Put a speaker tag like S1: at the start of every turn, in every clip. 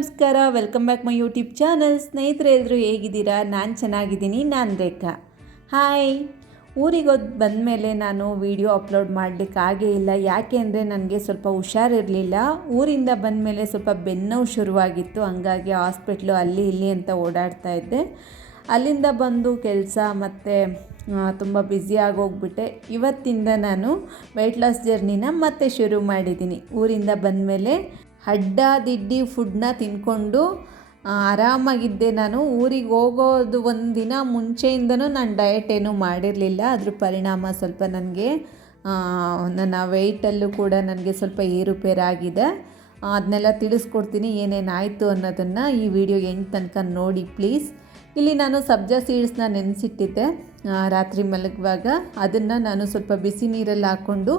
S1: ನಮಸ್ಕಾರ welcome back my YouTube channel ಸ್ನೇಹಿತರೆ ಎಲ್ಲರೂ ಹೇಗಿದ್ದೀರಾ? ನಾನು ಚೆನ್ನಾಗಿದ್ದೀನಿ, ನಾನು ರೇಖಾ. ಹಾಯ್ ಊರಿಗೆ ಬಂದಮೇಲೆ ನಾನು ವಿಡಿಯೋ ಅಪ್ಲೋಡ್ ಮಾಡಲಿಕ್ಕಾಗೇ ಇಲ್ಲ. ಯಾಕೆ ಅಂದರೆ ನನಗೆ ಸ್ವಲ್ಪ ಹುಷಾರಿರಲಿಲ್ಲ. ಊರಿಂದ ಬಂದ ಮೇಲೆ ಸ್ವಲ್ಪ ಬೆನ್ನೋವು ಶುರುವಾಗಿತ್ತು. ಹಂಗಾಗಿ ಹಾಸ್ಪಿಟ್ಲು ಅಲ್ಲಿ ಇಲ್ಲಿ ಅಂತ ಓಡಾಡ್ತಾ ಇದ್ದೆ. ಅಲ್ಲಿಂದ ಬಂದು ಕೆಲಸ ಮತ್ತು ತುಂಬ ಬ್ಯುಸಿ ಆಗೋಗ್ಬಿಟ್ಟೆ. ಇವತ್ತಿಂದ ನಾನು ವೆಯ್ಟ್ ಲಾಸ್ ಜರ್ನಿನ ಮತ್ತೆ ಶುರು ಮಾಡಿದ್ದೀನಿ. ಊರಿಂದ ಬಂದಮೇಲೆ ಅಡ್ಡ ದಿಡ್ಡಿ ಫುಡ್ನ ತಿಂದ್ಕೊಂಡು ಆರಾಮಾಗಿದ್ದೆ ನಾನು. ಊರಿಗೆ ಹೋಗೋದು ಒಂದು ದಿನ ಮುಂಚೆಯಿಂದನೂ ನಾನು ಡಯಟ್ ಏನೂ ಮಾಡಿರಲಿಲ್ಲ. ಅದ್ರ ಪರಿಣಾಮ ಸ್ವಲ್ಪ ನನಗೆ ನನ್ನ ವೆಯ್ಟಲ್ಲೂ ಕೂಡ ನನಗೆ ಸ್ವಲ್ಪ ಏರುಪೇರಾಗಿದೆ. ಅದನ್ನೆಲ್ಲ ತಿಳಿಸ್ಕೊಡ್ತೀನಿ ಏನೇನಾಯಿತು ಅನ್ನೋದನ್ನು ಈ ವಿಡಿಯೋ ಎಂಡ್ ತನಕ ನೋಡಿ ಪ್ಲೀಸ್ ಇಲ್ಲಿ ನಾನು ಸಬ್ಜಾ ಸೀಡ್ಸ್ನ ನೆನೆಸಿಟ್ಟಿದ್ದೆ ರಾತ್ರಿ ಮಲಗುವಾಗ. ಅದನ್ನು ನಾನು ಸ್ವಲ್ಪ ಬಿಸಿ ನೀರಲ್ಲಿ ಹಾಕ್ಕೊಂಡು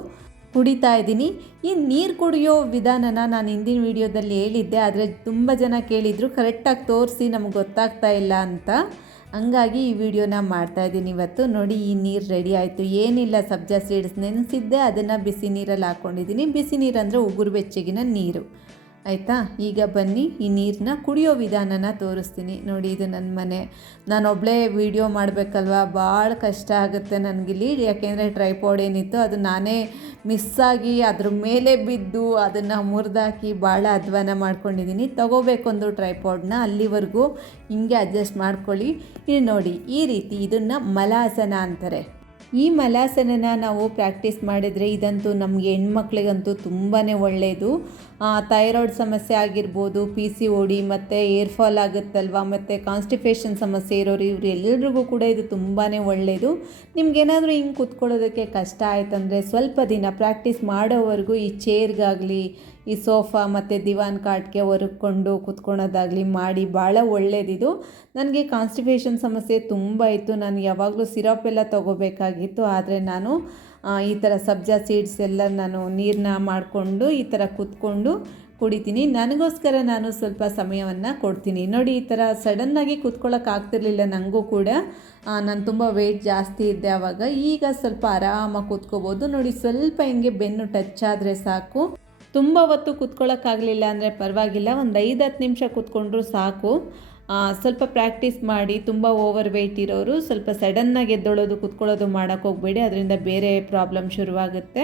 S1: ಕುಡಿತಾ ಇದ್ದೀನಿ. ಈ ನೀರು ಕುಡಿಯೋ ವಿಧಾನನ ನಾನು ಹಿಂದಿನ ವೀಡಿಯೋದಲ್ಲಿ ಹೇಳಿದ್ದೆ, ಆದರೆ ತುಂಬ ಜನ ಕೇಳಿದರು ಕರೆಕ್ಟಾಗಿ ತೋರಿಸಿ ನಮ್ಗೆ ಗೊತ್ತಾಗ್ತಾ ಇಲ್ಲ ಅಂತ. ಹಂಗಾಗಿ ಈ ವಿಡಿಯೋನ ಮಾಡ್ತಾ ಇದ್ದೀನಿ ಇವತ್ತು. ನೋಡಿ, ಈ ನೀರು ರೆಡಿ ಆಯಿತು. ಏನಿಲ್ಲ, ಸಬ್ಜಾ ಸೀಡ್ಸ್ ನೆನೆಸಿದ್ದೆ, ಅದನ್ನು ಬಿಸಿ ನೀರಲ್ಲಿ ಹಾಕ್ಕೊಂಡಿದ್ದೀನಿ ಬಿಸಿ ನೀರು ಅಂದರೆ ಉಗುರು ಬೆಚ್ಚಗಿನ ನೀರು. ಆಯಿತಾ? ಈಗ ಬನ್ನಿ, ಈ ನೀರನ್ನ ಕುಡಿಯೋ ವಿಧಾನನ ತೋರಿಸ್ತೀನಿ. ನೋಡಿ, ಇದು ನನ್ನ ಮನೆ. ನಾನೊಬ್ಬಳೇ ವೀಡಿಯೋ ಮಾಡಬೇಕಲ್ವಾ? ಭಾಳ ಕಷ್ಟ ಆಗುತ್ತೆ ನನಗಿಲ್ಲಿ. ಯಾಕೆಂದರೆ ಟ್ರೈಪಾಡ್ ಏನಿತ್ತು ಅದು ನಾನೇ ಮಿಸ್ಸಾಗಿ ಅದ್ರ ಮೇಲೆ ಬಿದ್ದು ಅದನ್ನು ಮುರಿದಾಕಿ ಭಾಳ ಅಧ್ವಾನ ಮಾಡ್ಕೊಂಡಿದ್ದೀನಿ ತೊಗೋಬೇಕೊಂದು ಟ್ರೈಪಾಡ್ನ ಅಲ್ಲಿವರೆಗೂ ಹಿಂಗೆ ಅಡ್ಜಸ್ಟ್ ಮಾಡ್ಕೊಳ್ಳಿ. ಇಲ್ಲಿ ನೋಡಿ, ಈ ರೀತಿ ಇದನ್ನು ಮಲಾಸನ ಅಂತಾರೆ. ಈ ಮಲಾಸನನ ನಾವು ಪ್ರಾಕ್ಟೀಸ್ ಮಾಡಿದರೆ ಇದಂತೂ ನಮಗೆ ಹೆಣ್ಮಕ್ಳಿಗಂತೂ ತುಂಬಾ ಒಳ್ಳೆಯದು ಥೈರಾಯ್ಡ್ ಸಮಸ್ಯೆ ಆಗಿರ್ಬೋದು, ಪಿ ಸಿ ಓ ಡಿ ಮತ್ತು ಏರ್ ಫಾಲ್ ಆಗುತ್ತಲ್ವ, ಮತ್ತು ಕಾನ್ಸ್ಟಿಪೇಷನ್ ಸಮಸ್ಯೆ ಇರೋರು ಇವ್ರು ಎಲ್ಲರಿಗೂ ಕೂಡ ಇದು ತುಂಬಾ ಒಳ್ಳೆಯದು ನಿಮ್ಗೇನಾದರೂ ಹಿಂಗೆ ಕೂತ್ಕೊಳ್ಳೋದಕ್ಕೆ ಕಷ್ಟ ಆಯ್ತಂದರೆ ಸ್ವಲ್ಪ ದಿನ ಪ್ರಾಕ್ಟೀಸ್ ಮಾಡೋವರೆಗೂ ಈ ಚೇರ್ಗಾಗಲಿ ಈ ಸೋಫಾ ಮತ್ತು ದಿವಾನ್ ಕಾಟ್ಗೆ ಒರಕೊಂಡು ಕುತ್ಕೊಳೋದಾಗಲಿ ಮಾಡಿ ಭಾಳ ಒಳ್ಳೆಯದಿದು ನನಗೆ ಕಾನ್ಸ್ಟಿಪೇಷನ್ ಸಮಸ್ಯೆ ತುಂಬ ಇತ್ತು. ನಾನು ಯಾವಾಗಲೂ ಸಿರಪ್ ಎಲ್ಲ ತೊಗೋಬೇಕಾಗಿತ್ತು. ಆದರೆ ನಾನು ಈ ಥರ ಸಬ್ಜಾ ಸೀಡ್ಸ್ ಎಲ್ಲ ನಾನು ನೀರನ್ನ ಮಾಡಿಕೊಂಡು ಈ ಥರ ಕೂತ್ಕೊಂಡು ಕುಡಿತೀನಿ. ನನಗೋಸ್ಕರ ನಾನು ಸ್ವಲ್ಪ ಸಮಯವನ್ನು ಕೊಡ್ತೀನಿ. ನೋಡಿ, ಈ ಥರ ಸಡನ್ನಾಗಿ ಕೂತ್ಕೊಳ್ಳೋಕ್ಕಾಗ್ತಿರ್ಲಿಲ್ಲ ನನಗೂ ಕೂಡ. ನಾನು ತುಂಬ ವೆಯ್ಟ್ ಜಾಸ್ತಿ ಇದ್ದೆ ಆವಾಗ ಈಗ ಸ್ವಲ್ಪ ಆರಾಮಾಗಿ ಕೂತ್ಕೋಬೋದು. ನೋಡಿ, ಸ್ವಲ್ಪ ಹಿಂಗೆ ಬೆನ್ನು ಟಚ್ ಆದರೆ ಸಾಕು. ತುಂಬ ಹೊತ್ತು ಕೂತ್ಕೊಳ್ಳೋಕ್ಕಾಗಲಿಲ್ಲ ಅಂದರೆ ಪರವಾಗಿಲ್ಲ. ಒಂದು ಐದು ಹತ್ತು ನಿಮಿಷ ಕೂತ್ಕೊಂಡ್ರೂ ಸಾಕು. ಸ್ವಲ್ಪ ಪ್ರಾಕ್ಟೀಸ್ ಮಾಡಿ, ತುಂಬ ಓವರ್ ವೆಯ್ಟ್ ಇರೋರು, ಸ್ವಲ್ಪ ಸಡನ್ನಾಗಿ ಎದ್ದೊಳೋದು, ಕೂತ್ಕೊಳ್ಳೋದು ಹೋಗಬೇಡಿ. ಅದರಿಂದ ಬೇರೆ ಪ್ರಾಬ್ಲಮ್ ಶುರುವಾಗುತ್ತೆ.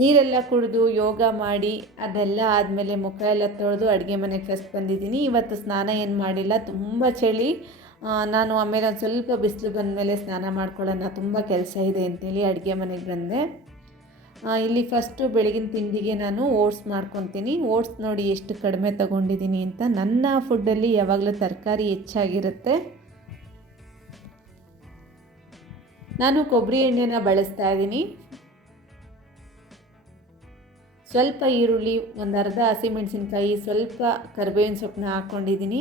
S1: ನೀರೆಲ್ಲ ಕುಡಿದು ಯೋಗ ಮಾಡಿ, ಅದೆಲ್ಲ ಆದಮೇಲೆ ಮುಖ ಎಲ್ಲ ತೊಳೆದು ಅಡುಗೆ ಮನೆಗೆ ಫಸ್ಟ್ ಬಂದಿದ್ದೀನಿ. ಇವತ್ತು ಸ್ನಾನ ಏನು ಮಾಡಿಲ್ಲ, ತುಂಬ ಚಳಿ. ನಾನು ಆಮೇಲೆ ಒಂದು ಸ್ವಲ್ಪ ಬಿಸಿಲು ಬಂದಮೇಲೆ ಸ್ನಾನ ಮಾಡ್ಕೊಳ್ಳೋಣ. ತುಂಬ ಕೆಲಸ ಇದೆ ಅಂತೇಳಿ ಅಡುಗೆ ಮನೆಗೆ ಬಂದೆ. ಇಲ್ಲಿ ಫಸ್ಟು ಬೆಳಗಿನ ತಿಂಡಿಗೆ ನಾನು ಓಟ್ಸ್ ಮಾಡ್ಕೊತೀನಿ ಓಟ್ಸ್ ನೋಡಿ ಎಷ್ಟು ಕಡಿಮೆ ತಗೊಂಡಿದ್ದೀನಿ ಅಂತ. ನನ್ನ ಫುಡ್ಡಲ್ಲಿ ಯಾವಾಗಲೂ ತರಕಾರಿ ಹೆಚ್ಚಾಗಿರುತ್ತೆ. ನಾನು ಕೊಬ್ಬರಿ ಎಣ್ಣೆನ ಬಳಸ್ತಾ ಇದ್ದೀನಿ. ಸ್ವಲ್ಪ ಈರುಳ್ಳಿ, ಒಂದು ಅರ್ಧ ಹಸಿಮೆಣಸಿನ್ಕಾಯಿ, ಸ್ವಲ್ಪ ಕರಿಬೇವಿನ ಸೊಪ್ಪನ್ನ ಹಾಕ್ಕೊಂಡಿದ್ದೀನಿ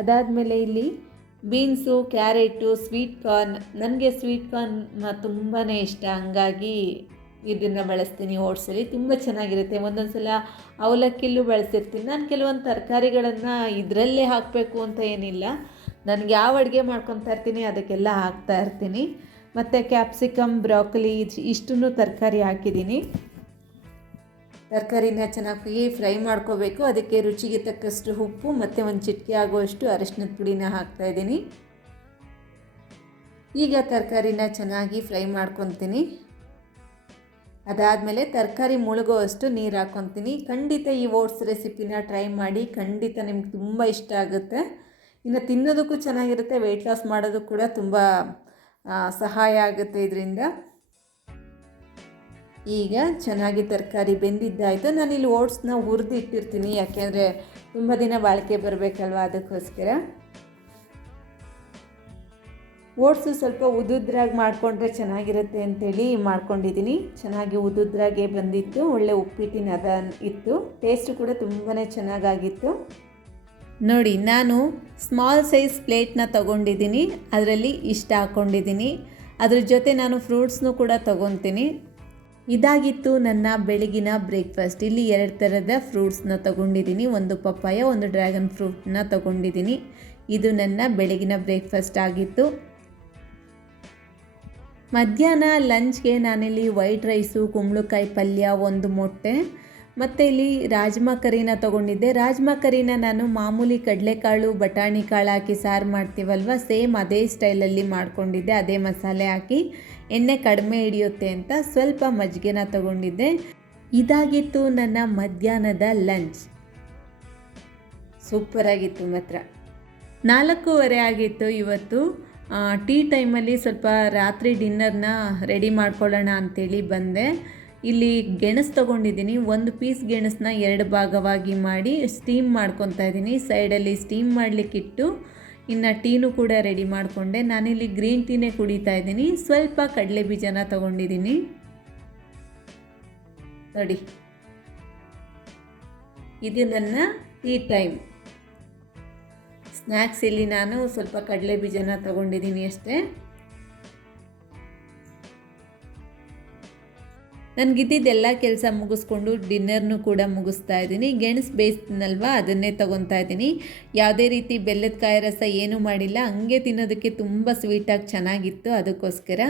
S1: ಅದಾದಮೇಲೆ ಇಲ್ಲಿ ಬೀನ್ಸು, ಕ್ಯಾರೆಟು, ಸ್ವೀಟ್ ಕಾರ್ನ್. ನನಗೆ ಸ್ವೀಟ್ ಕಾರ್ನ್ ತುಂಬಾ ಇಷ್ಟ. ಹಂಗಾಗಿ ಇದನ್ನು ಬಳಸ್ತೀನಿ ಓಟ್ಸಲ್ಲಿ. ತುಂಬ ಚೆನ್ನಾಗಿರುತ್ತೆ. ಒಂದೊಂದು ಸಲ ಅವಲಕ್ಕಿಲ್ಲೂ ಬಳಸಿರ್ತೀನಿ. ನಾನು ಕೆಲವೊಂದು ತರಕಾರಿಗಳನ್ನು ಇದರಲ್ಲೇ ಹಾಕಬೇಕು ಅಂತ ಏನಿಲ್ಲ. ನನಗೆ ಯಾವ ಅಡುಗೆ ಮಾಡ್ಕೊತಾ ಇರ್ತೀನಿ ಅದಕ್ಕೆಲ್ಲ ಹಾಕ್ತಾ ಇರ್ತೀನಿ. ಮತ್ತು ಕ್ಯಾಪ್ಸಿಕಮ್, ಬ್ರಾಕೊಲಿ ಇಷ್ಟನ್ನು ತರಕಾರಿ ಹಾಕಿದ್ದೀನಿ. ತರಕಾರಿನ ಚೆನ್ನಾಗಿ ಫ್ರೈ ಮಾಡ್ಕೋಬೇಕು. ಅದಕ್ಕೆ ರುಚಿಗೆ ತಕ್ಕಷ್ಟು ಉಪ್ಪು ಮತ್ತು ಒಂದು ಚಿಟಿಕೆ ಆಗುವಷ್ಟು ಅರಿಶಿನದ ಪುಡಿನ ಹಾಕ್ತಾಯಿದ್ದೀನಿ ಈಗ ತರಕಾರಿನ ಚೆನ್ನಾಗಿ ಫ್ರೈ ಮಾಡ್ಕೊತೀನಿ. ಅದಾದಮೇಲೆ ತರಕಾರಿ ಮುಳುಗುವಷ್ಟು ನೀರು ಹಾಕ್ಕೊತೀನಿ ಖಂಡಿತ ಈ ಓಟ್ಸ್ ರೆಸಿಪಿನ ಟ್ರೈ ಮಾಡಿ, ಖಂಡಿತ ನಿಮ್ಗೆ ತುಂಬ ಇಷ್ಟ ಆಗುತ್ತೆ. ಇನ್ನು ತಿನ್ನೋದಕ್ಕೂ ಚೆನ್ನಾಗಿರುತ್ತೆ ವೆಯ್ಟ್ ಲಾಸ್ ಮಾಡೋದಕ್ಕೂ ಕೂಡ ತುಂಬ ಸಹಾಯ ಆಗುತ್ತೆ ಇದರಿಂದ. ಈಗ ಚೆನ್ನಾಗಿ ತರಕಾರಿ ಬೆಂದಿದ್ದಾಯಿತು. ನಾನಿಲ್ಲಿ ಓಟ್ಸ್ನ ಹುರಿದು ಇಟ್ಟಿರ್ತೀನಿ ಯಾಕೆಂದರೆ ತುಂಬ ದಿನ ಬಾಳಿಕೆ ಬರಬೇಕಲ್ವ ಅದಕ್ಕೋಸ್ಕರ. ಓಟ್ಸು ಸ್ವಲ್ಪ ಉದುದ್ರಾಗಿ ಮಾಡಿಕೊಂಡ್ರೆ ಚೆನ್ನಾಗಿರುತ್ತೆ ಅಂತೇಳಿ ಮಾಡ್ಕೊಂಡಿದ್ದೀನಿ. ಚೆನ್ನಾಗಿ ಉದುದ್ರಾಗೆ ಬಂದಿತ್ತು. ಒಳ್ಳೆ ಉಪ್ಪಿಟ್ಟಿನ ಅದ ಇತ್ತು. ಟೇಸ್ಟು ಕೂಡ ತುಂಬಾ ಚೆನ್ನಾಗಾಗಿತ್ತು. ನೋಡಿ, ನಾನು ಸ್ಮಾಲ್ ಸೈಜ್ ಪ್ಲೇಟ್ನ ತೊಗೊಂಡಿದ್ದೀನಿ. ಅದರಲ್ಲಿ ಇಷ್ಟ ಹಾಕ್ಕೊಂಡಿದ್ದೀನಿ ಅದ್ರ ಜೊತೆ ನಾನು ಫ್ರೂಟ್ಸ್ನು ಕೂಡ ತೊಗೊತೀನಿ. ಇದಾಗಿತ್ತು ನನ್ನ ಬೆಳಗಿನ ಬ್ರೇಕ್ಫಾಸ್ಟ್. ಇಲ್ಲಿ ಎರಡು ಥರದ ಫ್ರೂಟ್ಸ್ನ ತೊಗೊಂಡಿದ್ದೀನಿ. ಒಂದು ಪಪ್ಪಾಯ, ಒಂದು ಡ್ರ್ಯಾಗನ್ ಫ್ರೂಟ್ನ ತೊಗೊಂಡಿದ್ದೀನಿ. ಇದು ನನ್ನ ಬೆಳಗಿನ ಬ್ರೇಕ್ಫಾಸ್ಟ್ ಆಗಿತ್ತು. ಮಧ್ಯಾಹ್ನ ಲಂಚ್ಗೆ ನಾನಿಲ್ಲಿ ವೈಟ್ ರೈಸು, ಕುಂಬಳಕಾಯಿ ಪಲ್ಯ, ಒಂದು ಮೊಟ್ಟೆ. ಮತ್ತು ಇಲ್ಲಿ ರಾಜ್ಮಾ ಕರಿನ ತೊಗೊಂಡಿದ್ದೆ. ರಾಜ್ಮಾ ಕರಿನ ನಾನು ಮಾಮೂಲಿ ಕಡಲೆಕಾಳು, ಬಟಾಣಿ ಕಾಳು ಹಾಕಿ, ಸಾರು ಮಾಡ್ತೀವಲ್ವ? ಸೇಮ್ ಅದೇ ಸ್ಟೈಲಲ್ಲಿ ಮಾಡ್ಕೊಂಡಿದ್ದೆ. ಅದೇ ಮಸಾಲೆ ಹಾಕಿ ಎಣ್ಣೆ ಕಡಿಮೆ ಹಿಡಿಯುತ್ತೆ ಅಂತ ಸ್ವಲ್ಪ ಮಜ್ಜಿಗೆನ ತೊಗೊಂಡಿದ್ದೆ. ಇದಾಗಿತ್ತು ನನ್ನ ಮಧ್ಯಾಹ್ನದ ಲಂಚ್. ಸೂಪರಾಗಿತ್ತು ಮಾತ್ರ. ನಾಲ್ಕೂವರೆ ಆಗಿತ್ತು ಇವತ್ತು. ಟೀ ಟೈಮಲ್ಲಿ ಸ್ವಲ್ಪ ರಾತ್ರಿ ಡಿನ್ನರ್ನ ರೆಡಿ ಮಾಡ್ಕೊಳ್ಳೋಣ ಅಂಥೇಳಿ ಬಂದೆ. ಇಲ್ಲಿ ಗೆಣಸು ತಗೊಂಡಿದ್ದೀನಿ. ಒಂದು ಪೀಸ್ ಗೆಣಸನ್ನ ಎರಡು ಭಾಗವಾಗಿ ಮಾಡಿ ಸ್ಟೀಮ್ ಮಾಡ್ಕೊತಾ ಇದ್ದೀನಿ. ಸೈಡಲ್ಲಿ ಸ್ಟೀಮ್ ಮಾಡಲಿಕ್ಕಿಟ್ಟು ಇನ್ನು ಟೀನು ಕೂಡ ರೆಡಿ ಮಾಡಿಕೊಂಡೆ. ನಾನಿಲ್ಲಿ ಗ್ರೀನ್ ಟೀನೇ ಕುಡಿತಾ ಇದ್ದೀನಿ. ಸ್ವಲ್ಪ ಕಡಲೆ ಬೀಜನ ತಗೊಂಡಿದ್ದೀನಿ. ನೋಡಿ. ಇದು ನನ್ನ ಟೀ ಟೈಮ್ ಸ್ನ್ಯಾಕ್ಸ್ ಇಲ್ಲಿ ನಾನು ಸ್ವಲ್ಪ ಕಡಲೆ ಬೀಜನ ತಗೊಂಡಿದ್ದೀನಿ ಅಷ್ಟೇ. ನನಗಿದ್ದಿದ್ದೆಲ್ಲ ಕೆಲಸ ಮುಗಿಸ್ಕೊಂಡು ಡಿನ್ನರ್ನು ಕೂಡ ಮುಗಿಸ್ತಾ ಇದ್ದೀನಿ. ಗೆಣಸು ಬೇಯಿಸ್ತೀನಲ್ವ? ಅದನ್ನೇ ತೊಗೊತಾ ಇದ್ದೀನಿ. ಯಾವುದೇ ರೀತಿ ಬೆಲ್ಲದ ಕಾಯಿ ರಸ ಏನೂ ಮಾಡಿಲ್ಲ. ಹಂಗೆ ತಿನ್ನೋದಕ್ಕೆ ತುಂಬ ಸ್ವೀಟಾಗಿ ಚೆನ್ನಾಗಿತ್ತು ಅದಕ್ಕೋಸ್ಕರ.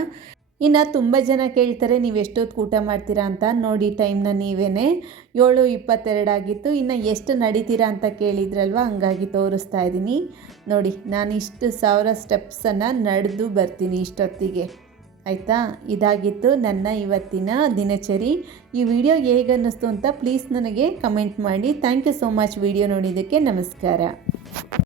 S1: ಇನ್ನು ತುಂಬ ಜನ ಕೇಳ್ತಾರೆ, ನೀವು ಎಷ್ಟೊತ್ತು ಊಟ ಮಾಡ್ತೀರಾ ಅಂತ? ನೋಡಿ ಟೈಮ್ನ ನೀವೇ ಏಳು ಇಪ್ಪತ್ತೆರಡಾಗಿತ್ತು ಇನ್ನು ಎಷ್ಟು ನಡೀತೀರಾ ಅಂತ ಕೇಳಿದ್ರಲ್ವ? ಹಂಗಾಗಿ ತೋರಿಸ್ತಾ ಇದ್ದೀನಿ. ನೋಡಿ ನಾನು ಇಷ್ಟು ಸಾವಿರ ಸ್ಟೆಪ್ಸನ್ನು ನಡೆದು ಬರ್ತೀನಿ ಇಷ್ಟೊತ್ತಿಗೆ. ಆಯಿತಾ? ಇದಾಗಿತ್ತು ನನ್ನ ಇವತ್ತಿನ ದಿನಚರಿ. ಈ ವಿಡಿಯೋ ಹೇಗೆ ಅನ್ನಿಸ್ತು ಅಂತ ಪ್ಲೀಸ್ ನನಗೆ ಕಮೆಂಟ್ ಮಾಡಿ. Thank you so much video ನೋಡಿದ್ದಕ್ಕೆ ನಮಸ್ಕಾರ.